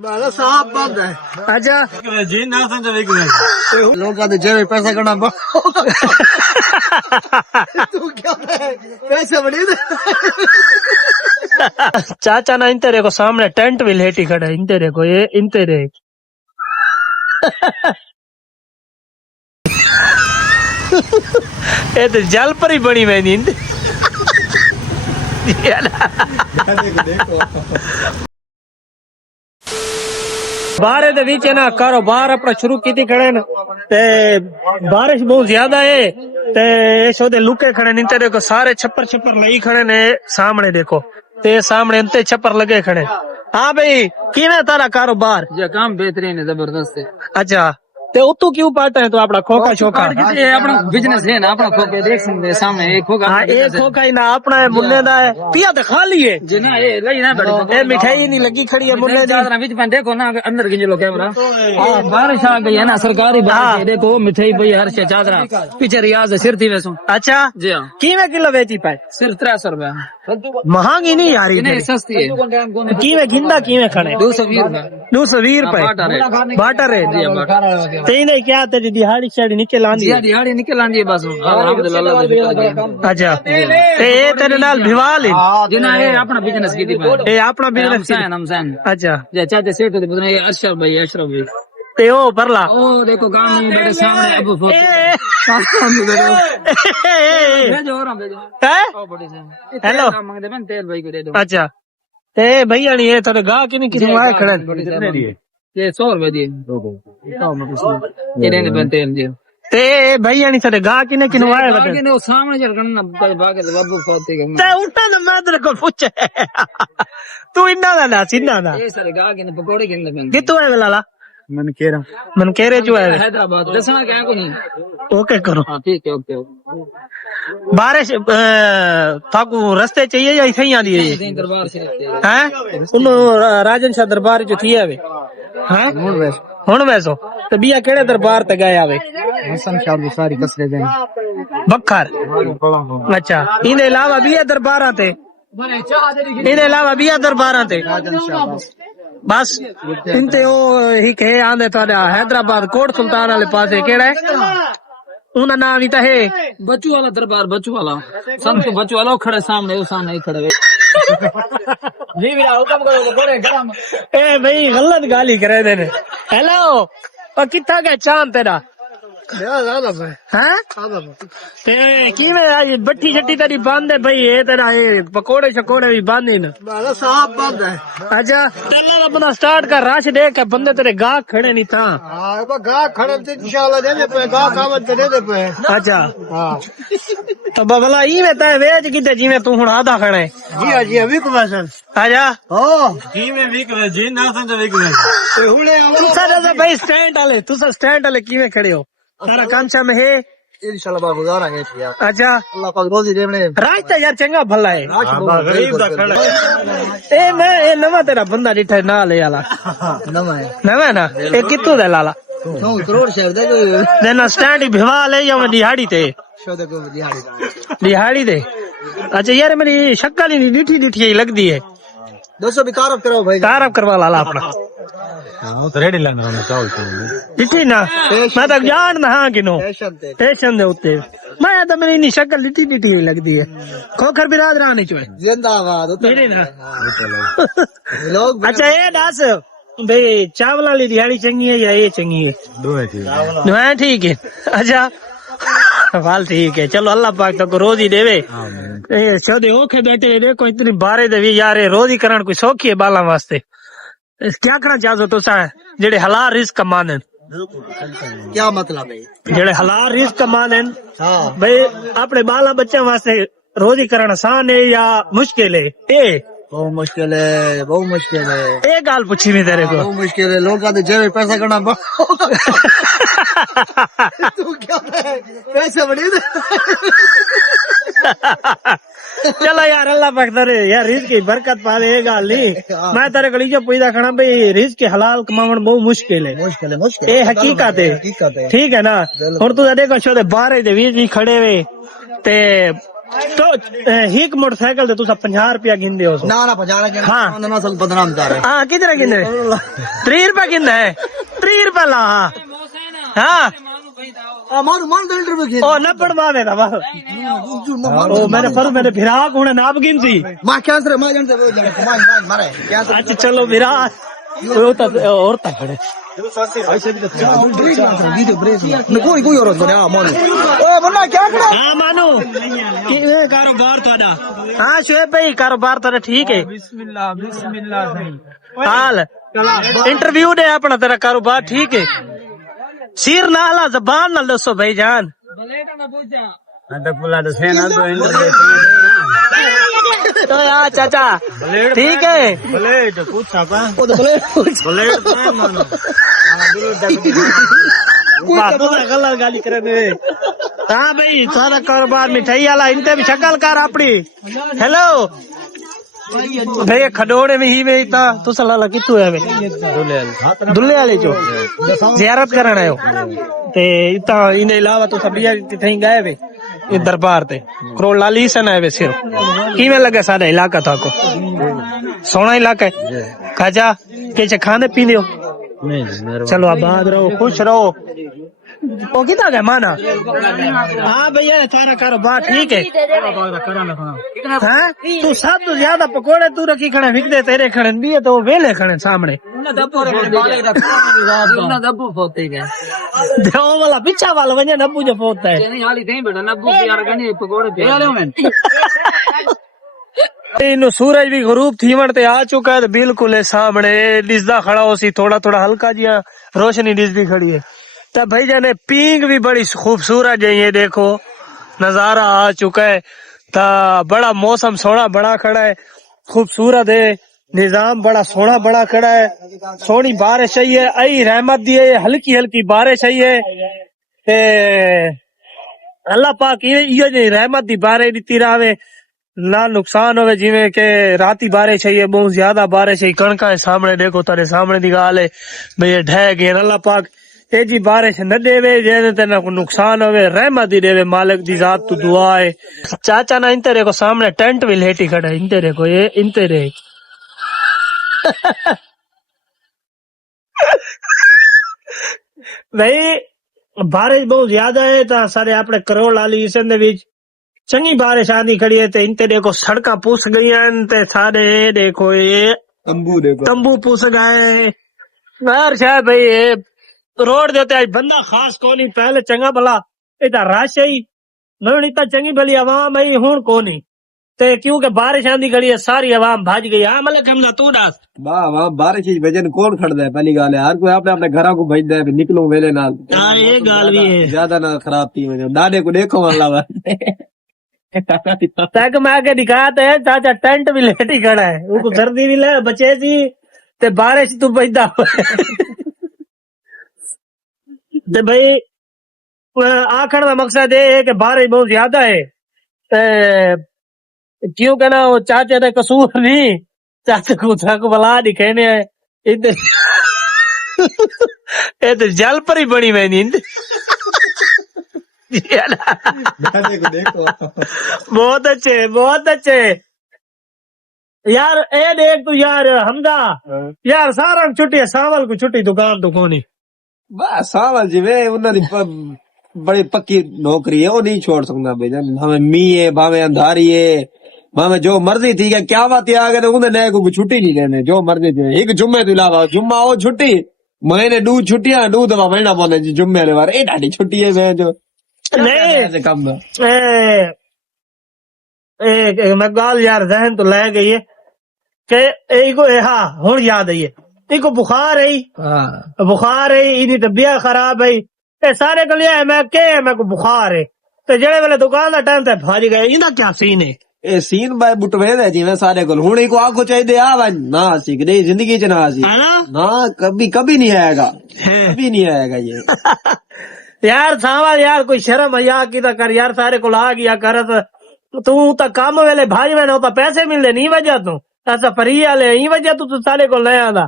साहब बंद है। अच्छा जी ना समझ लोग कहते जेब पैसा करना तू क्या पैसे बड़ी चाचा ना इंते देखो सामने टेंट भी लेटी खड़ा है। इंते देखो ये इंते देख ये तो जल पर ही बनी मैं नींद बारे दे विच ना कारोबार अपना शुरू की खड़े न ते बारिश बहुत ज्यादा है ते इस ओदे लुके खड़े नींते देखो सारे छप्पर छप्पर लई खड़े ने सामने देखो ते सामने इंते छप्पर लगे खड़े। हाँ भाई किवें तारा कारोबार? जे काम बेहतरीन है, जबरदस्त है। अच्छा ते उतू क्यों पाटा है तो अपना खोखा शोखा ये अपना बिजनेस है ना, अपना खोखा देख सकते सामने एक खोखा। हाँ एक खोखा ही ना अपना है मुन्ने दा है पिया तो खा लिए जी ना ये लई ना बड़ी ए मिठाई नहीं लगी खड़ी है मुन्ने दी। चादरा बीच में देखो ना अंदर गिन लो कैमरा। हां बारिश आ गई है ना, सरकारी बारिश है। देखो मिठाई भाई हर से चादरा पीछे रियाज है सिर थी वैसो। अच्छा जी हां किवें किलो बेची पाए? सिर्फ 300 रुपया। महंगी नहीं यार नहीं सस्ती है। किवें गिंदा किवें खड़े? 220 रुपया 220 रुपए बाटर है जी बाटा। तेने क्या तेरी दिहाड़ी शाड़ी निकल आंदी जी दिहाड़ी निकल आंदी है बस अल्हम्दुलिल्लाह। अच्छा ते ये तेरे नाल भिवाल है जी ना ये अपना बिजनेस की थी ये अपना बिजनेस हमसान। अच्छा जे चाहते सेठ होते बोलते ये अशरफ भाई ते ओ परला ओ देखो गांव में बैठे सामने अबू फोटो भेजो और भेजो है ओ बड़ी से हेलो मांगदे मैं तेल भाई को दे दो। अच्छा ते भैया नहीं ये तेरे गा किने किने आए खड़े ये 100 रुपए दिए ये देंगे ben तेल जी ते भैया नहीं तेरे गा किने किने आए बता बाकी ने सामने चल करना भागे बाबू फाते का ते उठा ना मैं तेरे को पूछे तू इन्ना ना सिन्ना ना ये सारे गा के पकोड़े किंदे ben कितु है लाला मन कह रहा जो है हैदराबाद दसना क्या को नहीं। ओके करो हां ठीक है ओके बारिश थाकू रस्ते चाहिए या इथे ही आंदी है ये दरबार से हैं उन राजन शाह दरबार जो थी आवे हैं हुन वैसो ते बिया केड़े दरबार ते गए आवे? हसन शाह बुखारी कसरे देन बखर। अच्छा इने अलावा बिया दरबारां ते इने अलावा बिया दरबारां ते बस इनते ओ ही के आंदे ताड़ा हैदराबाद कोट सुल्तान वाले पासे केड़ा है उना नाम ही ता है बच्चू वाला दरबार बच्चू वाला संत बच्चू वाला खड़े सामने वो सामने ही खड़े जी मेरा हुक्म करो बड़े गरम ए भाई गलत गाली करे देने। हेलो ओ किथा गया चांद तेरा हैं ते की में आज बट्टी छट्टी तेरी बंद है भाई ये तेरा ये पकोड़े शकोड़े भी बंद ही ना साहब बंद है। अच्छा तेला का बंदा स्टार्ट कर रश देख के बंदे तेरे गाहक खड़े नहीं था। गा खड़े थे इंशाल्लाह दे पे गा कावत दे दे पे। अच्छा तो बबला ई में तय वेच किते जिਵੇਂ तू हुन आधा खड़ा है जी अभी को वैसे आजा ओ जी में वीक जी ना समझ वीक में ते हुने तुसा दादा भाई स्टैंड वाले तुसा स्टैंड वाले किਵੇਂ खड़े हो सारा काम शाम है इंशाल्लाह बाबू गुजारा है यार। अच्छा अल्लाह पाक रोजी देवने राज तो यार चंगा भला है गरीब दा खड़ा ए मैं ए नवा तेरा बंदा डिठा ना ले वाला नवा ना ए कितू दे लाला 9 करोड़ शेयर दे देना स्टैंड भिवा ले या दिहाड़ी ते शोदे को दिहाड़ी दे। अच्छा यार मेरी शक्ल ही डिठी डिठी ही लगदी है। 200 भी तारफ कराओ भाई तारफ करवा लाला अपना हां तो रेडी लग रहा चावल डिठी ना मैं तो जान ना हां किनो स्टेशन दे उत्ते मैं तो मेरी नी शक्ल डिठी डिठी ही लगदी है। खोखर बिरादरान नहीं चोए जिंदाबाद मेरे ना लोग। अच्छा ये दस भाई चावल वाली दिहाड़ी चंगी है या ये चंगी है? दोनों ठीक है। अच्छा वाल ठीक है चलो अल्लाह पाक तो रोज ही देवे। सौदे ओखे बैठे देखो इतनी बारे देवी यार रोज ही करन कोई सौखी है बाला वास्ते। क्या करना चाहते तुसा जेड़े हलाल रिस्क कमाने? क्या मतलब है जेड़े हलाल रिस्क कमाने हां भाई अपने बाला बच्चा वास्ते रोज ही करना आसान है या मुश्किल है? ए बहुत मुश्किल है बहुत मुश्किल है। एक गाल पूछी मैं तेरे को बहुत मुश्किल है लोग कहते जेब पैसा करना तू क्या पैसे बड़ी चलो यार अल्लाह पाक तेरे यार रिस्क की बरकत पावे ये गाल नहीं मैं तेरे को जो पूछदा खड़ा भाई रिस्क के हलाल कमावन बहुत मुश्किल है ये हकीकत है ठीक है ना। और तू देखो शो दे 12 दे 20 खड़े वे ते तो एक मोटरसाइकिल ते तुसा 50 रुपया गिनदे हो ना ना 50 के हाँ ना सब बदनाम कर रहे हाँ कितने गिनदे 3 रुपया गिनदा है 3 रुपया ला हाँ मारू मान दे इंटरव्यू के ओ न पड़वावे था बस ओ मैंने पर मेरे फिराक हुने नाप गिनती मां कैंसर मां जानते वो जानते मां मारे कैंसर अच्छा चलो फिराक वो तो और तक खड़े कोई कोई और बने मानो ओ बन्ना क्या कर हाँ मानो किवें कारोबार ਤੁਹਾਡਾ हाँ शुएब भाई कारोबार तेरा ठीक है बिस्मिल्लाह बिस्मिल्लाह हाल इंटरव्यू दे अपना तेरा कारोबार ठीक है सिर ना हला जबान ना दसो भाई जान अंदर पुला तो सेना तो इंटरनेट तो यार चाचा ठीक है भले तो पूछ सापा ओ तो बोले भले तो मानो गलत गाली करे दे हाँ भाई सारा कारोबार मिठाई वाला इनते भी शक्ल कर अपनी हेलो भैया खडोड़े में ही में इतना तू सलाला कितू है दुल्ले वाले चो जियारत करन आयो ते इतना इन अलावा तो सब किथे गए वे ये दरबार ते करोड़ लाली सन आए वे सिर्फ किवें लगे सारा इलाका था को सोना इलाका है खाजा के खाने पीने हो चलो आबाद रहो खुश रहो वो कितना गया माना हाँ भैया सारा कारोबार ठीक है हाँ तू सब तो ज्यादा पकोड़े तू रखी खड़े विक दे तेरे खड़े भी है तो वो वेले खड़े सामने वो वाला पीछा वाला वजह नब्बू जो पोता है इन्हू सूरज भी गरूब थीवण ते आ चुका है बिल्कुल है सामने दिसदा खड़ा हो सी थोड़ा थोड़ा हल्का जिया रोशनी दिसदी खड़ी है तब भाई जाने पींग भी बड़ी खूबसूरत है ये देखो नजारा आ चुका है ता बड़ा मौसम सोना बड़ा खड़ा है खूबसूरत है निजाम बड़ा सोना बड़ा खड़ा है सोनी बारिश आई है आई रहमत दी है हल्की हल्की बारिश आई है ते अल्लाह पाक ये रहमत दी बारिश दी रहे ना नुकसान होवे जिवें के राती बारिश है बहुत ज्यादा बारिश है कणका सामने देखो तारे सामने दी गाल है भाई ढह गए अल्लाह पाक ए जी बारिश न देवे जेने तेना को नुकसान होवे रहमत दी देवे मालिक दी जात तू दुआ है चाचा ना इंते रे को सामने टेंट भी लेटी खड़ा है इंते रे को ये इंते रे भाई बारिश बहुत ज्यादा है ता सारे अपने करोड़ लाली इसन दे विच चंगी बारिश आनी खड़ी है ते इंते देखो सड़का पुस गई हैं ते सारे देखो ये तंबू पुस गए यार शायद भाई ये रोड देते आज बंदा खास कोनी पहले चंगा भला इतना रश है नहीं इतना चंगी भली आवाम है हूं कोनी ते क्योंकि बारिश आंदी खड़ी है सारी आवाम भाज गई हाँ मतलब हमला तू दस वाह वाह बारिश की वजह कौन खड़दा है पहली गाल है हर कोई अपने अपने घरों को भेजदा है निकलो वेले नाल हाँ ये गाल भी है ज्यादा ना खराब थी वजह दादे को देखो अल्लाह तक मैं आके दिखाते है चाचा टेंट भी लेट ही खड़ा है वो सर्दी भी ले बचे सी ते बारिश तू बचदा ते भाई आखिर का मकसद ये है कि बारिश बहुत ज्यादा है क्यों कहना वो चाचे का कसूर नहीं चाचे को थक बला दिखेने इधर इधर जल पर ही बनी मैंने बहुत अच्छे यार ए देख तू यार हमदा यार सारा छुट्टी है सावल को छुट्टी दुकान तो कोनी बस सावल जिवे उन्होंने बड़ी पक्की नौकरी है वो नहीं छोड़ सकता भाई हमें मी है भावे अंधारी है भावे जो मर्जी थी क्या बात आ गए उन्हें नए को छुट्टी नहीं लेने जो मर्जी थी एक जुम्मे तो इलावा जुम्मा हो छुट्टी महीने 2 छुट्टियां 2 दफा महीना बोले जुम्मे वाले बार ढाडी छुट्टी है मैं जो नहीं कम मैं गाल यार जहन तो ले गई है कि हाँ हूं याद आई है इको बुखार है बुखार है इनी तबीयत खराब है ए सारे को लिया मैं के मैं को बुखार है तो जेड़े वेले दुकान का टाइम था भाज गए इना क्या सीन है ए सीन भाई बुटवे दे जिवें सारे को हुण को आखो चाहिए आ भाई ना सी कदे जिंदगी च ना सी ना कभी नहीं आएगा कभी नहीं आएगा ये यार सावा यार कोई शर्म हया की तो कर यार सारे को आ गया कर तू तो काम वेले भाज में ना तो पैसे मिलने नहीं वजह तू ऐसा फरी वाले वजह तू सारे को ले आंदा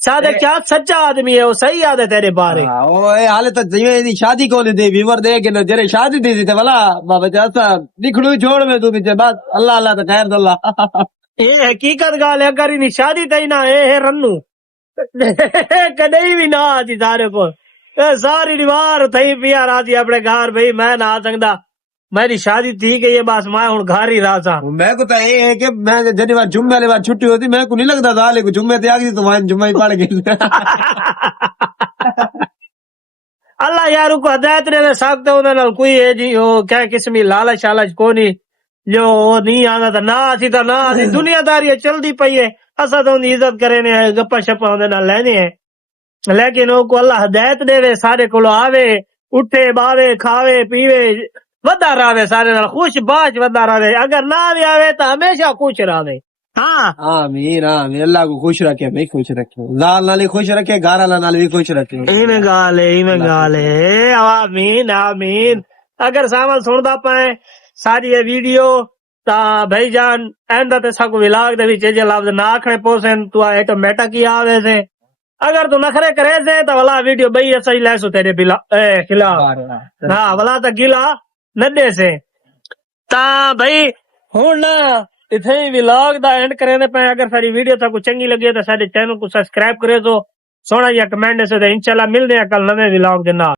सादे क्या सच्चा आदमी है, वो सही याद है तेरे बारे। हाँ, वो हाले तो जिਵੇਂ ਇਹਦੀ शादी कोनी थी व्यूवर दे के न जरे शादी थी ते भला बाबा चाचा निकलू छोड़ में तू पीछे बस अल्लाह अल्लाह तो खैर अल्लाह ये हकीकत गाल है, अगर इनी शादी तई ना है रन्नू कदई भी ना आती सारे को सारी दीवार थई पिया राती अपने घर भाई मैं ना आ सकदा, मेरी शादी थी गई है बस मैं हूं घर ही रहा था। मैं को तो ये है कि मैं जब बार जुम्मे वाली बार छुट्टी होती मैं को नहीं लगता था हाले को जुम्मे ते आ गई तो वहां जुम्मे ही पड़ गई अल्लाह यार को हदायत ने सकते उन्हें नाल कोई है जी वो क्या किस्म लालच शालच कोनी जो वो नहीं आना था ना असी तो ना असी दुनियादारी चलती पई है, असा तो उनकी इज्जत करे ने गप्पा शप्पा उन्हें नाल लेने हैं, लेकिन वो को अल्लाह हदायत देवे सारे को आवे उठे बावे खावे पीवे वदा रहे सारे नाल खुश बाश वदा रहे, अगर ना भी आवे तो हमेशा खुश रहे। हाँ आमीन आमीन अल्लाह को खुश रखे भाई खुश रखे जाल नाल ही खुश रखे घर वाला नाल भी खुश रखे इवें गाल है इवें गाल है। आमीन आमीन। अगर सामल सुनदा पाए सारी ये वीडियो ता भाईजान एंदा ते साको विलाग दे विच जे लफ्ज ना आखने पोसेन तू ऑटोमेटिक ही आवे से, अगर तू नखरे करे से तो वाला वीडियो बई सही लेसो तेरे खिलाफ हाँ वाला तो गिला नड्डे से ता भाई हुन ना इथे ही विलाग दा एंड करे पे। अगर सारी वीडियो ताको चंगी लगी तो सारे चैनल को सब्सक्राइब करे तो सोना या कमेंट से इंशाल्लाह मिलदे हैं कल नवे विलाग दे नाल।